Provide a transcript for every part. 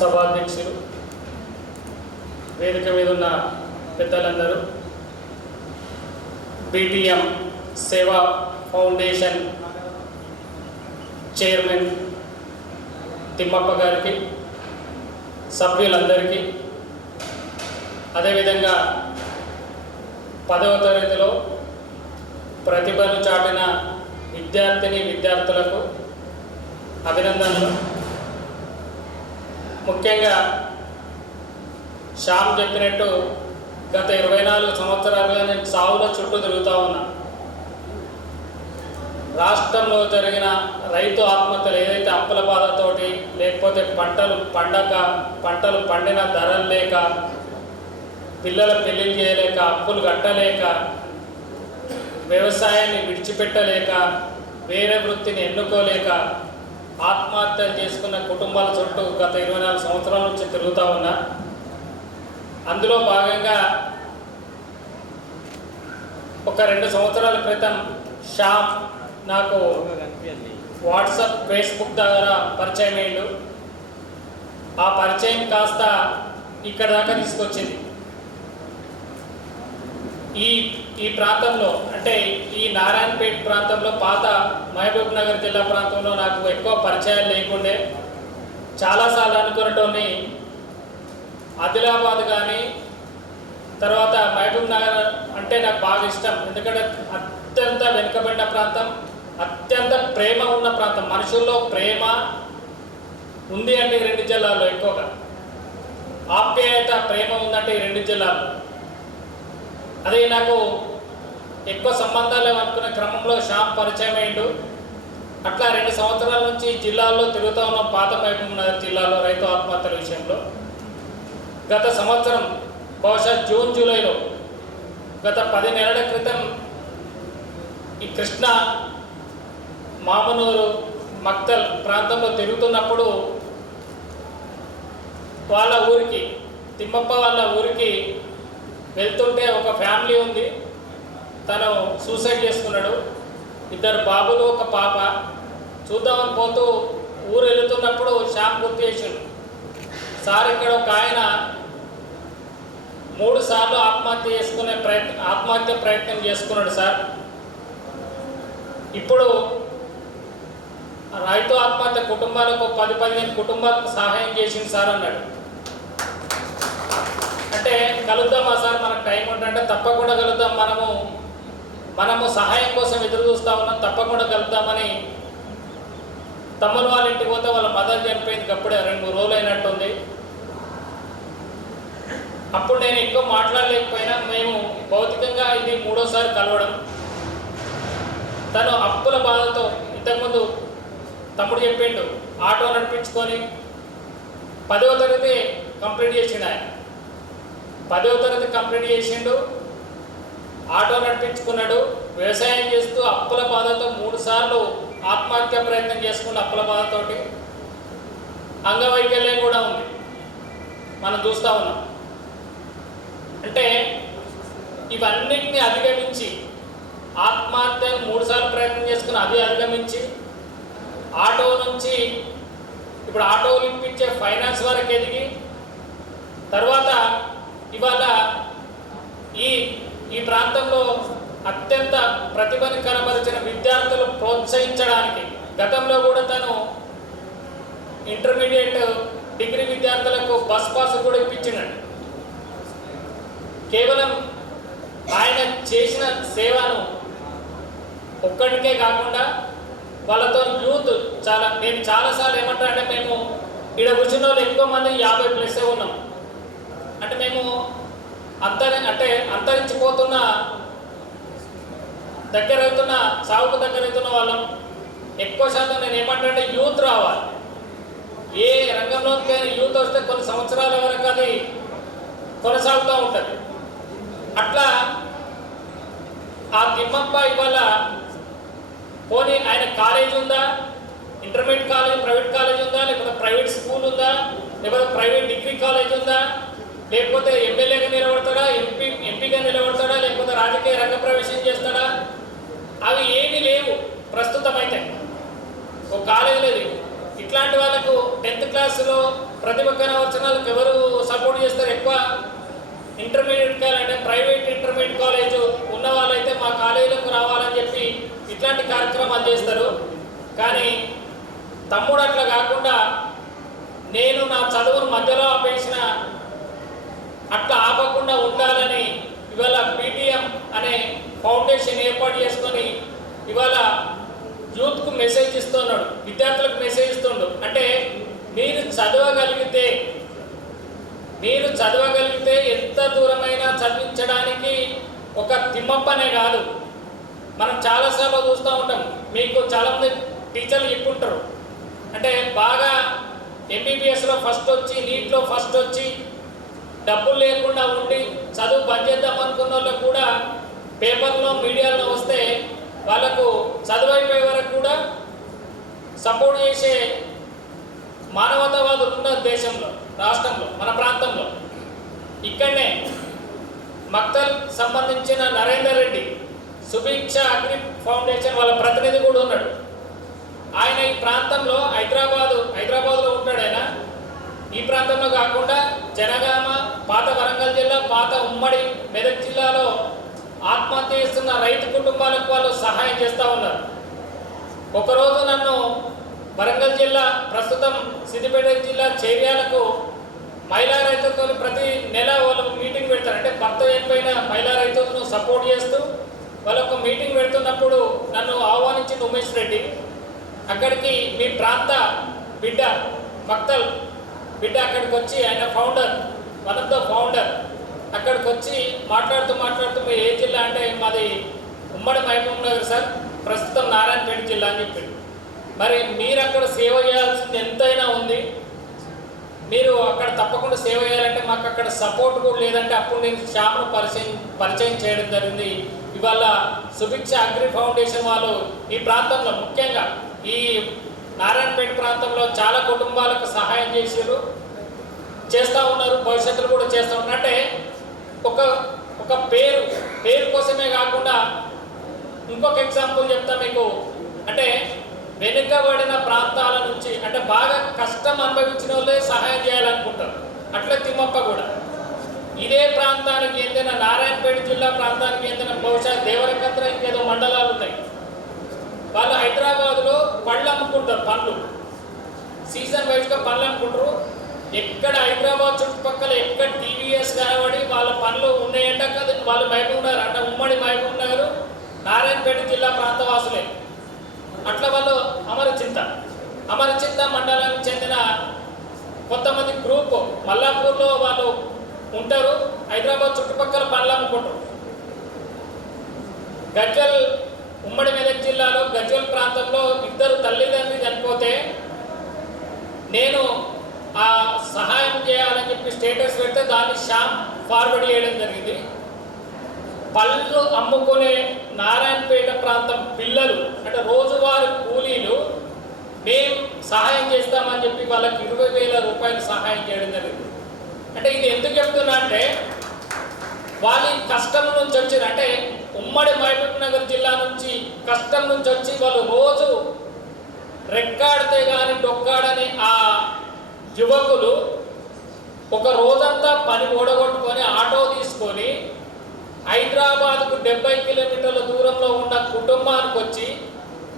సభాధ్యక్షులు వేదిక మీద ఉన్న పెద్దలందరూ బీటీఎం సేవా ఫౌండేషన్ చైర్మన్ తిమ్మప్ప గారికి సభ్యులందరికీ అదేవిధంగా పదవ తరగతిలో ప్రతిభను చాటిన విద్యార్థిని విద్యార్థులకు అభినందనలు. ముఖ్యంగా శ్యామ్ చెప్పినట్టు గత ఇరవై నాలుగు సంవత్సరాలుగా నేను సావుల చుట్టూ తిరుగుతూ ఉన్నా. రాష్ట్రంలో జరిగిన రైతు ఆత్మహత్యలు ఏదైతే అప్పుల బాధతోటి లేకపోతే పంటలు పండక పంటలు పండిన ధరలు లేక పిల్లల పెళ్ళి చేయలేక అప్పులు కట్టలేక వ్యవసాయాన్ని విడిచిపెట్టలేక వేరే వృత్తిని ఎన్నుకోలేక ఆత్మహత్య చేసుకున్న కుటుంబాల చుట్టూ గత ఇరవై నాలుగు సంవత్సరాల నుంచి తిరుగుతూ ఉన్నా అందులో భాగంగా ఒక రెండు సంవత్సరాల క్రితం షామ్ నాకు వాట్సాప్ ఫేస్బుక్ ద్వారా పరిచయం అయ్యిండు. ఆ పరిచయం కాస్త ఇక్కడ దాకా తీసుకొచ్చింది. ఈ ఈ ప్రాంతంలో అంటే ఈ నారాయణపేట ప్రాంతంలో పాత మహబూబ్ నగర్ జిల్లా ప్రాంతంలో నాకు ఎక్కువ పరిచయాలు లేకుండే. చాలాసార్లు అనుకున్నటువంటి ఆదిలాబాద్ కానీ తర్వాత మహబూబ్ నగర్ అంటే నాకు బాగా ఇష్టం. ఎందుకంటే అత్యంత వెనుకబడిన ప్రాంతం అత్యంత ప్రేమ ఉన్న ప్రాంతం. మనుషుల్లో ప్రేమ ఉంది అంటే రెండు జిల్లాల్లో ఎక్కువగా. ఆప్యాయత ప్రేమ ఉందంటే ఈ రెండు జిల్లాల్లో. అదే నాకు ఎక్కువ సంబంధాలు అనుకునే క్రమంలో షాప్ పరిచయం అయిండు. అట్లా రెండు సంవత్సరాల నుంచి జిల్లాల్లో తిరుగుతూ ఉన్నాం పాత మహబూబ్నగర్ జిల్లాలో రైతు ఆత్మహత్యల విషయంలో గత సంవత్సరం బహుశా జూన్ జూలైలో గత పది నెలల క్రితం ఈ కృష్ణ మామనూరు మక్తల్ ప్రాంతంలో తిరుగుతున్నప్పుడు వాళ్ళ ఊరికి తిమ్మప్ప వాళ్ళ ఊరికి వెళ్తుంటే ఒక ఫ్యామిలీ ఉంది. తను సూసైడ్ చేసుకున్నాడు. ఇద్దరు బాబులు ఒక పాప. చూద్దామని పోతూ ఊరు వెళుతున్నప్పుడు షాప్ గుర్తు చేసిండు. సార్ ఇక్కడ ఒక ఆయన మూడు సార్లు ఆత్మహత్య చేసుకునే ప్రయత్నం ఆత్మహత్య ప్రయత్నం చేసుకున్నాడు సార్. ఇప్పుడు రైతు ఆత్మహత్య కుటుంబాలకు పది పదిహేను కుటుంబాలకు సహాయం చేసింది సార్ అన్నాడు. అంటే కలుద్దామా సార్? మనకు టైం ఉంటుంటే తప్పకుండా కలుద్దాం. మనము మనము సహాయం కోసం ఎదురు చూస్తా ఉన్నాం. తప్పకుండా కలుద్దామని తమ్ముడు వాళ్ళ ఇంటికి పోతే వాళ్ళ మదర్ చనిపోయింది. అప్పుడే రెండు మూడు రోజులు అయినట్టుంది. అప్పుడు నేను ఎక్కువ మాట్లాడలేకపోయినా. మేము భౌతికంగా ఇది మూడోసారి కలవడం. తను అప్పుల బాధతో ఇంతకుముందు తమ్ముడు చెప్పిండు ఆటో నడిపించుకొని పదవ తరగతి కంప్లీట్ చేసిండు ఆయన. పదవ తరగతి కంప్లీట్ చేసిండు. ఆటో నడిపించుకున్నాడు. వ్యవసాయం చేస్తూ అప్పుల బాధతో మూడు సార్లు ఆత్మహత్య ప్రయత్నం చేసుకున్న అప్పుల బాధతోటి. అంగవైకల్యం కూడా ఉంది. మనం చూస్తూ ఉన్నాం. అంటే ఇవన్నిటిని అధిగమించి ఆత్మహత్య మూడు సార్లు ప్రయత్నం చేసుకుని అది అధిగమించి ఆటో నుంచి ఇప్పుడు ఆటోలు ఇప్పించే ఫైనాన్స్ వరకు ఎదిగి తర్వాత ఇవాళ ఈ ఈ ప్రాంతంలో అత్యంత ప్రతిభను కనబరిచిన విద్యార్థులు ప్రోత్సహించడానికి గతంలో కూడా తను ఇంటర్మీడియట్ డిగ్రీ విద్యార్థులకు బస్ పాస్ కూడా ఇప్పించినాడు. కేవలం ఆయన చేసిన సేవను ఒక్కడికే కాకుండా వాళ్ళతో యూత్ చాలా నేను చాలాసార్లు ఏమంటా అంటే మేము ఇక్కడ కూర్చున్న వాళ్ళు ఎక్కువ మంది యాభై ప్లస్ ఉన్నాం. అంటే మేము అంతరి అంటే అంతరించిపోతున్న దగ్గర అవుతున్న సాగుకు దగ్గర అవుతున్న వాళ్ళం. ఎక్కువ శాతం నేను ఏమంటే యూత్ రావాలి. ఏ రంగంలోకైనా యూత్ వస్తే కొన్ని సంవత్సరాల వరకు అది కొనసాగుతూ ఉంటుంది. అట్లా ఆ తిమ్మప్ప ఇవాళ పోనీ ఆయన కాలేజ్ ఉందా? ఇంటర్మీడియట్ కాలేజ్ ప్రైవేట్ కాలేజ్ ఉందా? లేకపోతే ప్రైవేట్ స్కూల్ ఉందా? లేకపోతే ప్రైవేట్ డిగ్రీ కాలేజ్ ఉందా? లేకపోతే ఎమ్మెల్యేగా నిలబడతాడా ఎంపీ ఎంపీగా నిలబడతాడా లేకపోతే రాజకీయ రంగ ప్రవేశం చేస్తాడా? అవి ఏమీ లేవు ప్రస్తుతం అయితే ఒక కాలేజ్ లేదు. ఇట్లాంటి వాళ్ళకు టెన్త్ క్లాస్లో ప్రతిభ కనవచనాలకు ఎవరు సపోర్ట్ చేస్తారు ఎక్కువ? ఇంటర్మీడియట్ కాలంటే ప్రైవేట్ ఇంటర్మీడియట్ కాలేజ్ ఉన్న వాళ్ళైతే మా కాలేజీలకు రావాలని చెప్పి ఇట్లాంటి కార్యక్రమాలు చేస్తారు. కానీ తమ్ముడు అట్లా కాకుండా నేను నా చదువును మధ్యలో ఆపేసిన అట్లా ఆపకుండా ఉండాలని ఇవాళ పీటీఎం అనే ఫౌండేషన్ ఏర్పాటు చేసుకొని ఇవాళ యూత్కు మెసేజ్ ఇస్తున్నాడు విద్యార్థులకు మెసేజ్ ఇస్తుండు అంటే మీరు చదవగలిగితే మీరు చదవగలిగితే ఎంత దూరమైనా చదివించడానికి ఒక తిమ్మప్పనే కాదు. మనం చాలాసార్లు చూస్తూ ఉంటాం. మీకు చాలామంది టీచర్లు చెప్పుంటారు. అంటే బాగా ఎంబీబీఎస్లో ఫస్ట్ వచ్చి నీట్లో ఫస్ట్ వచ్చి డబ్బులు లేకుండా ఉండి చదువు పనిచేద్దాం చేద్దాం అనుకున్న వాళ్ళకు కూడా పేపర్లో మీడియాలో వస్తే వాళ్ళకు చదువు అయిపోయే వరకు కూడా సపోర్ట్ చేసే మానవతావాదులు ఉన్న దేశంలో రాష్ట్రంలో మన ప్రాంతంలో. ఇక్కడనే మక్తల్ సంబంధించిన నరేందర్ రెడ్డి సుభిక్ష అగ్ని ఫౌండేషన్ వాళ్ళ ప్రతినిధి కూడా ఉన్నాడు. ఆయన ఈ ప్రాంతంలో హైదరాబాదు హైదరాబాద్లో ఉంటాడు ఆయన. ఈ ప్రాంతంలో కాకుండా జనగామ పాత వరంగల్ జిల్లా పాత ఉమ్మడి మెదక్ జిల్లాలో ఆత్మహత్య చేస్తున్న రైతు కుటుంబాలకు వాళ్ళు సహాయం చేస్తూ ఉన్నారు. ఒకరోజు నన్ను వరంగల్ జిల్లా ప్రస్తుతం సిద్దిపేట జిల్లా చేర్యాలకు మహిళా రైతులతో ప్రతి నెల వాళ్ళు మీటింగ్ పెడతారు. అంటే భర్త చనిపోయిన మహిళా రైతులను సపోర్ట్ చేస్తూ వాళ్ళకు మీటింగ్ పెడుతున్నప్పుడు నన్ను ఆహ్వానించింది ఉమేష్ రెడ్డి. అక్కడికి మీ ప్రాంత బిడ్డ భక్తల్ బిడ్డ అక్కడికి వచ్చి ఆయన founder one of the founder అక్కడికి వచ్చి మాట్లాడుతూ మాట్లాడుతూ మీరు ఏ జిల్లా అంటే మాది ఉమ్మడి మహబూబ్ నగర్ సార్. ప్రస్తుతం నారాయణపేట జిల్లా అని చెప్పాడు. మరి మీరు అక్కడ సేవ చేయాల్సింది ఎంతైనా ఉంది. మీరు అక్కడ తప్పకుండా సేవ చేయాలంటే మాకు అక్కడ సపోర్ట్ కూడా లేదంటే అప్పుడు నేను షాప్ను పరిచయం పరిచయం చేయడం జరిగింది. ఇవాళ సుభిక్ష అగ్రి ఫౌండేషన్ వాళ్ళు ఈ ప్రాంతంలో ముఖ్యంగా ఈ నారాయణపేట ప్రాంతంలో చాలా కుటుంబాలకు సహాయం చేసారు చేస్తూ ఉన్నారు భవిష్యత్తులో కూడా చేస్తూ ఉన్నారు. అంటే ఒక ఒక పేరు పేరు కోసమే కాకుండా ఇంకొక ఎగ్జాంపుల్ చెప్తా మీకు. అంటే వెనుకబడిన ప్రాంతాల నుంచి అంటే బాగా కష్టం అనుభవించిన వాళ్ళే సహాయం చేయాలనుకుంటారు. అట్లా తిమ్మప్ప కూడా. ఇదే ప్రాంతానికి ఏదైనా నారాయణపేట జిల్లా ప్రాంతానికి చెందిన బహుశా దేవరకత్ర ఇంకేదో మండలాలు ఉన్నాయి వాళ్ళు హైదరాబాద్లో పళ్ళు పండ్లు. సీజన్ వైజ్గా పండ్లు అమ్ముకుంటారు ఎక్కడ హైదరాబాద్ చుట్టుపక్కల ఎక్కడ టీవీఎస్ కనబడి వాళ్ళ పనులు ఉన్నాయంట కదా. వాళ్ళు మహబూబ్ నగర్ అంటే ఉమ్మడి మహబూబ్ నగర్ నారాయణపేట జిల్లా ప్రాంతవాసులే. అట్లా వాళ్ళు అమరచింత. అమరచింత మండలానికి చెందిన కొంతమంది గ్రూప్ మల్లాపూర్లో వాళ్ళు ఉంటారు. హైదరాబాద్ చుట్టుపక్కల పనులు అమ్ముకుంటారు. గజ్జల్ ఉమ్మడి మెదక్ జిల్లాలో గజ్వల్ ప్రాంతంలో ఇద్దరు తల్లిదండ్రులు చనిపోతే నేను ఆ సహాయం చేయాలని చెప్పి స్టేటస్ పెడితే దాన్ని శ్యామ్ ఫార్వర్డ్ చేయడం జరిగింది. పళ్ళు అమ్ముకునే నారాయణపేట ప్రాంతం పిల్లలు అంటే రోజువారి కూలీలు మేము సహాయం చేస్తామని చెప్పి వాళ్ళకి ఇరవై వేల రూపాయలు సహాయం చేయడం జరిగింది. అంటే ఇది ఎందుకు చెప్తున్నా అంటే వాళ్ళ కష్టం నుంచి వచ్చింది. అంటే ఉమ్మడి మహబూబ్ నగర్ జిల్లా నుంచి కష్టం నుంచి వచ్చి వాళ్ళు రోజు రెక్కాడితే కానీ డొక్కాడని ఆ యువకులు ఒక రోజంతా పని ఓడగొట్టుకొని ఆటో తీసుకొని హైదరాబాద్కు డెబ్బై కిలోమీటర్ల దూరంలో ఉన్న కుటుంబానికి వచ్చి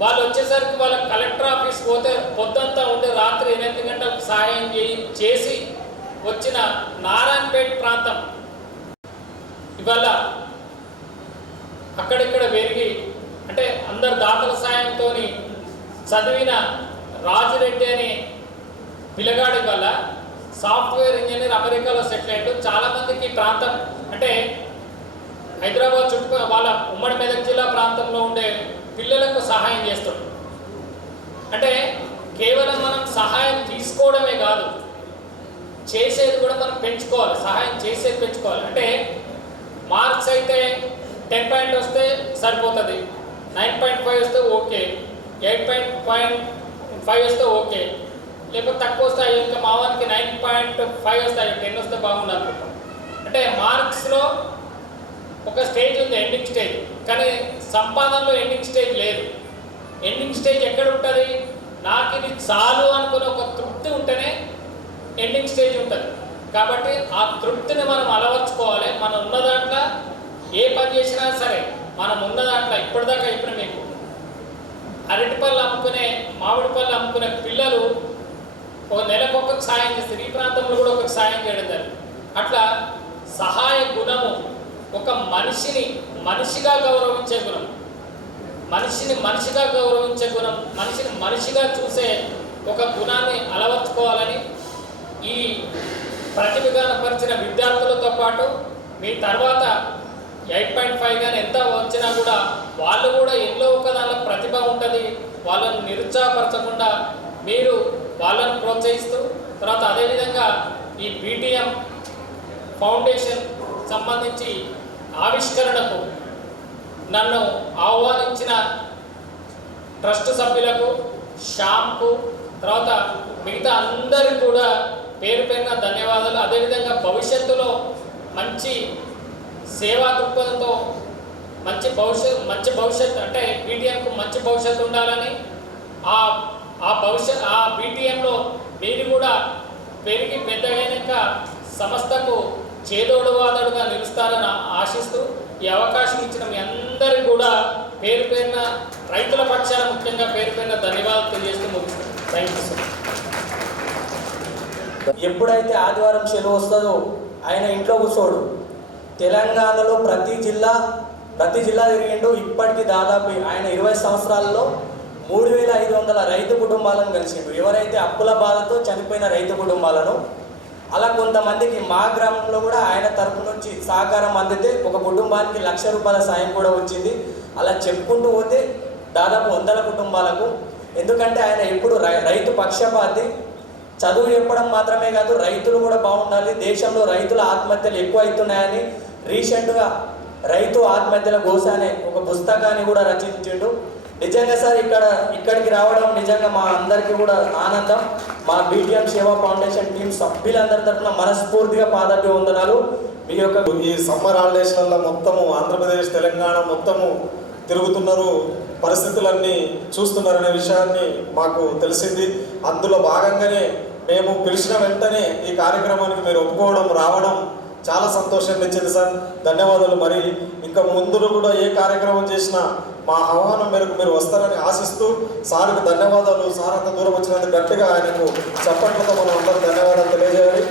వాళ్ళు వచ్చేసరికి వాళ్ళ కలెక్టర్ ఆఫీస్ పోతే పొద్దంతా ఉండి రాత్రి ఎనిమిది గంటలకు సహాయం చేయి చేసి వచ్చిన నారాయణపేట ప్రాంతం. ఇవాళ అక్కడిక్కడ పెరిగి అంటే అందరు దాతల సాయంతో చదివిన రాజురెడ్డి అనే పిల్లగాడి వల్ల సాఫ్ట్వేర్ ఇంజనీర్ అమెరికాలో సెటిల్ అయ్యాడు. చాలామందికి ప్రాంతం అంటే హైదరాబాద్ చుట్టూ వాళ్ళ ఉమ్మడి మెదక్ జిల్లా ప్రాంతంలో ఉండే పిల్లలకు సహాయం చేస్తాడు. అంటే కేవలం మనం సహాయం తీసుకోవడమే కాదు చేసేది కూడా మనం పెంచుకోవాలి సహాయం చేసేది పెంచుకోవాలి. అంటే మార్క్స్ అయితే టెన్ పాయింట్ వస్తే సరిపోతుంది. నైన్ పాయింట్ ఫైవ్ వస్తే okay eight point point five వస్తే ఓకే లేకపోతే తక్కువ వస్తాయి ఇంకా మావానికి నైన్ పాయింట్ ఫైవ్ వస్తాయి టెన్ వస్తే బాగుంది అనుకుంటాం. అంటే మార్క్స్లో ఒక స్టేజ్ ఉంది ఎండింగ్ స్టేజ్ కానీ సంపాదనలో ఎండింగ్ స్టేజ్ లేదు. ఎండింగ్ స్టేజ్ ఎక్కడ ఉంటుంది? నాకు ఇది చాలు అనుకునే ఒక తృప్తి ఉంటేనే ఎండింగ్ స్టేజ్ ఉంటుంది. కాబట్టి ఆ తృప్తిని మనం అలవర్చుకోవాలి. మనం ఉన్న దాంట్లో ఏ పని చేసినా సరే మనం ఉన్న దాంట్లో ఇప్పటిదాకా ఇప్పుడు మీకు. అరటిపళ్ళు అమ్ముకునే మామిడి పళ్ళు అమ్ముకునే పిల్లలు ఒక నెలకు ఒక్కొక్క సాయం చేస్తారు ఈ ప్రాంతంలో కూడా ఒక సాయం చేయడం జరిగింది. అట్లా సహాయ గుణము ఒక మనిషిని మనిషిగా గౌరవించే గుణం. మనిషిని మనిషిగా గౌరవించే గుణం మనిషిని మనిషిగా చూసే ఒక గుణాన్ని అలవర్చుకోవాలని ఈ ప్రతిభగానపరిచిన విద్యార్థులతో పాటు మీ తర్వాత ఎయిట్ పాయింట్ ఫైవ్ కానీ ఎంత వచ్చినా కూడా వాళ్ళు కూడా ఎన్నో ఒక దానిలో ప్రతిభ ఉంటుంది. వాళ్ళని నిరుత్సాహపరచకుండా మీరు వాళ్ళని ప్రోత్సహిస్తూ తర్వాత అదేవిధంగా ఈ బీటీఎం ఫౌండేషన్ సంబంధించి ఆవిష్కరణకు నన్ను ఆహ్వానించిన ట్రస్ట్ సభ్యులకు షాంపు తర్వాత మిగతా అందరికీ కూడా పేరు పేరున ధన్యవాదాలు. అదేవిధంగా భవిష్యత్తులో మంచి సేవా దృక్పథంతో మంచి భవిష్యత్ మంచి భవిష్యత్ అంటే బీటీఎంకు మంచి భవిష్యత్తు ఉండాలని ఆ ఆ భవిష్యత్ ఆ బీటీఎంలో మీరు కూడా పెరిగి పెద్దగైనాక సంస్థకు చేదోడువాదడుగా నిలుస్తారని ఆశిస్తూ ఈ అవకాశం ఇచ్చిన మీ అందరికీ కూడా పేరు పేరున రైతుల పక్షాన ముఖ్యంగా పేరు పేరున ధన్యవాదాలు తెలియజేస్తూ ముగిస్తాను. థ్యాంక్ యూ సార్ ఎప్పుడైతే ఆదివారం సెలవు వస్తుందో ఆయన ఇంట్లో కూర్చోడు. తెలంగాణలో ప్రతి జిల్లా ప్రతి జిల్లా తిరిగిండు. ఇప్పటికి దాదాపు ఆయన ఇరవై సంవత్సరాల్లో మూడు వేల ఐదు వందల రైతు కుటుంబాలను కలిసిండు. ఎవరైతే అప్పుల బాధతో చనిపోయిన రైతు కుటుంబాలను అలా కొంతమందికి మా గ్రామంలో కూడా ఆయన తరపు నుంచి సహకారం అందితే ఒక కుటుంబానికి లక్ష రూపాయల సాయం కూడా వచ్చింది. అలా చెప్పుకుంటూ పోతే దాదాపు వందల కుటుంబాలకు. ఎందుకంటే ఆయన ఎప్పుడు రై- రైతు పక్షపాతి చదువు చెప్పడం మాత్రమే కాదు రైతులు కూడా బాగుండాలి. దేశంలో రైతుల ఆత్మహత్యలు ఎక్కువ అవుతున్నాయని రీసెంట్గా రైతు ఆత్మహత్యల ఘోష అనే ఒక పుస్తకాన్ని కూడా రచించిండు. నిజంగా సార్ ఇక్కడ ఇక్కడికి రావడం నిజంగా మా అందరికీ కూడా ఆనందం. మా బీటీఎం సేవా ఫౌండేషన్ టీం సభ్యులందరి తరఫున మనస్ఫూర్తిగా పాదాభి వందనాలు మీ యొక్క ఈ సమ్మర్ హాలిడేస్లలో మొత్తము ఆంధ్రప్రదేశ్ తెలంగాణ మొత్తము తిరుగుతున్నారు. పరిస్థితులన్నీ చూస్తున్నారనే విషయాన్ని మాకు తెలిసింది. అందులో భాగంగానే మేము పిలిచిన వెంటనే ఈ కార్యక్రమానికి మీరు ఒప్పుకోవడం రావడం చాలా సంతోషం ఇచ్చింది సార్. ధన్యవాదాలు. మరి ఇంకా ముందులో కూడా ఏ కార్యక్రమం చేసినా మా ఆహ్వానం మేరకు మీరు వస్తారని ఆశిస్తూ సార్కి ధన్యవాదాలు. సార్ అంత దూరం వచ్చినందుకు గట్టిగా ఆయనకు చప్పట్లతో మనం అందరం ధన్యవాదాలు తెలియజేయాలి.